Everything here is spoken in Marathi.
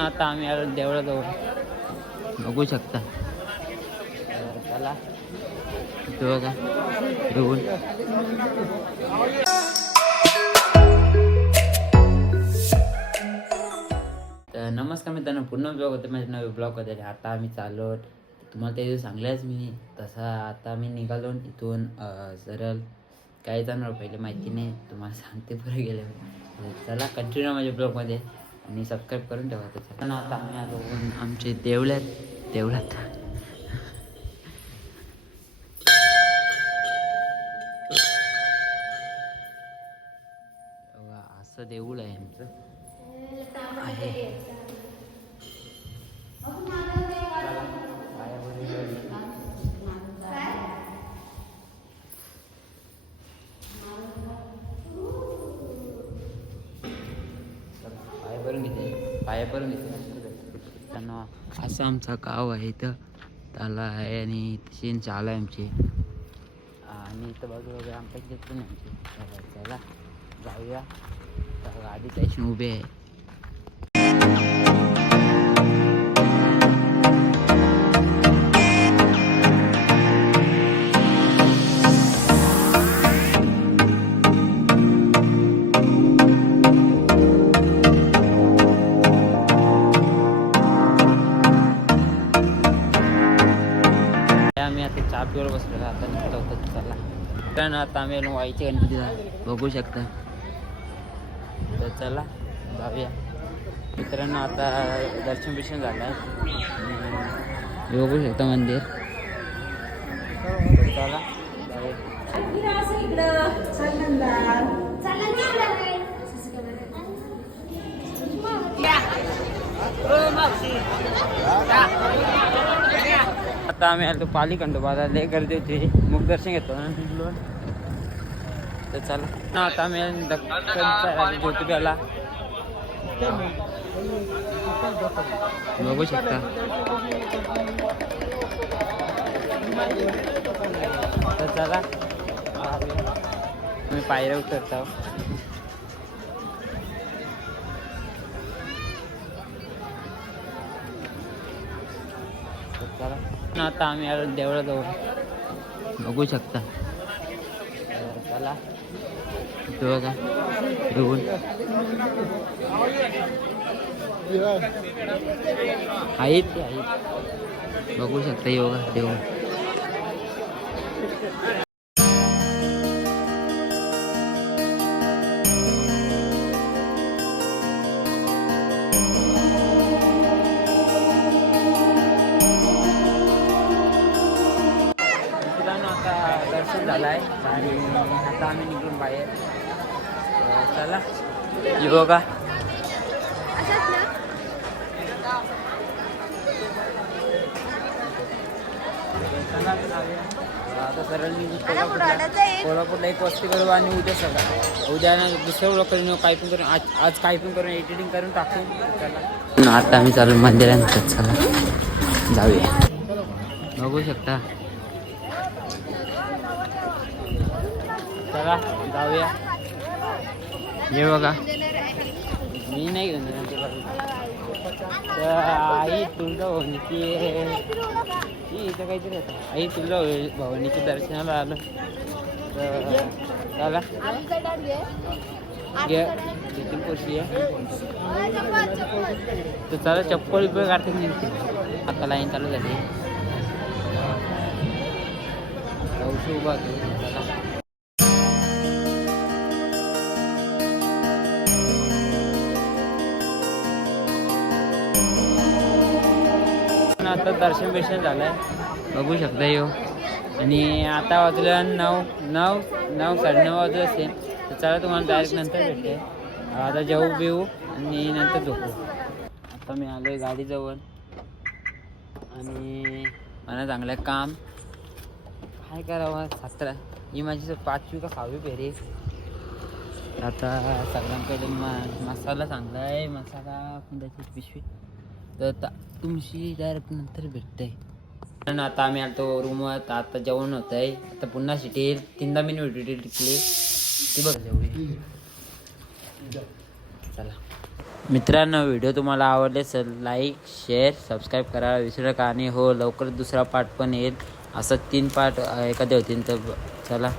आता आम्ही आलो देवळाजवळ, बघू शकता. चला बघा येऊन. तर नमस्कार मित्रांनो, पुन्हा ब्लॉग होते माझ्या नवे ब्लॉग होते. आता आम्ही चाललो, तुम्हाला ते सांगल्याच मी तसा. आता मी निघालो इथून सरळ काय जाणार पहिले माहिती नाही, तुम्हाला सांगते पुढे गेले. चला कंटिन्यू माझ्या ब्लॉगमध्ये आणि सबस्क्राईब करून ठेवा त्याचं. आता आम्ही आलो आमचे देवळात. असं देऊळ आहे आमचं आहे. पाया करून घेते त्यांना. असं आमचा गाव आहे इथं, ताला आहे आणि शेण चाल आहे आमची. आणि इथं बाजूला आमच्या घेतलं नाही आमची. चला जाऊया, गाडी त्याची उभी आहे. आम्ही आता चहा पिवर बसलेलो, आता निघतो होतं. चला कारण आता आम्ही वाईच्या गणपतीला बघू शकता. तर चला जाऊया मित्रांनो. आता दर्शन झालं आहे, बघू शकता मंदिर. चला आता आम्ही आलो पाली खंडोबाला. लय गर्दी होती, मुख दर्शन घेतो ना तिथलं. तर चला आता आम्ही दक्षिणचा ज्योतिबाला बघू शकता. तर चला मी पायऱ्या उतरतो. आता आम्ही आलो देवळाजवळ, बघू शकता. चला बघा येऊन. आहेत बघू शकता योगा देऊन. दर्शन झालं आहे आणि आता आम्ही निघून बाहेर. चला योगा. आता सरळ निघू कोल्हापूरला 1 वस्ती करू आणि उद्या दुसरं लोक काही पण करून आज काही पण करून एडिटिंग करून टाकून. चला आता आम्ही चालू मंदिरात. चला जाऊया, बघू शकता. चला जाऊया. हे बघा मी नाही घेऊन आई तुळजाभवानीची इथं काहीतरी होतं. आई तुळजाभवानीच्या दर्शनाला आलं. तर चला तिथून पोशी आहे. तर चला चप्पल बिप्पल काढते निघते. आता लाईन चालू झाली. उभा चला आता दर्शन झालंय, बघू शकता यो. आणि आता वाजल्या 9 साडेनऊ वाजले असेल. तर चला तुम्हाला डायरेक्ट नंतर भेटते. आता जेवू बिवू आणि नंतर झोपू. आता मी आलोय गाडीजवळ आणि मला चांगलं काम काय करावं. 17 ही माझी 5वी का 6वी फेरी. आता सगळ्यांकडे मसाला चांगला आहे. मसाला त्याची पिशवी तर तुमची डायरेक्ट नंतर भेटते. पण आता आम्ही आलतो रूमवर. आता जेवण होत आहे. आता पुन्हा सिटी 3 मिनिट टिकली ती बघ एवढी. चला मित्रांनो व्हिडिओ तुम्हाला आवडले तर लाईक शेअर सबस्क्राईब करायला विसरू नका. आणि हो लवकर दुसरा पार्ट पण येईल. असं 3 पार्ट एखादे होतील तर चला.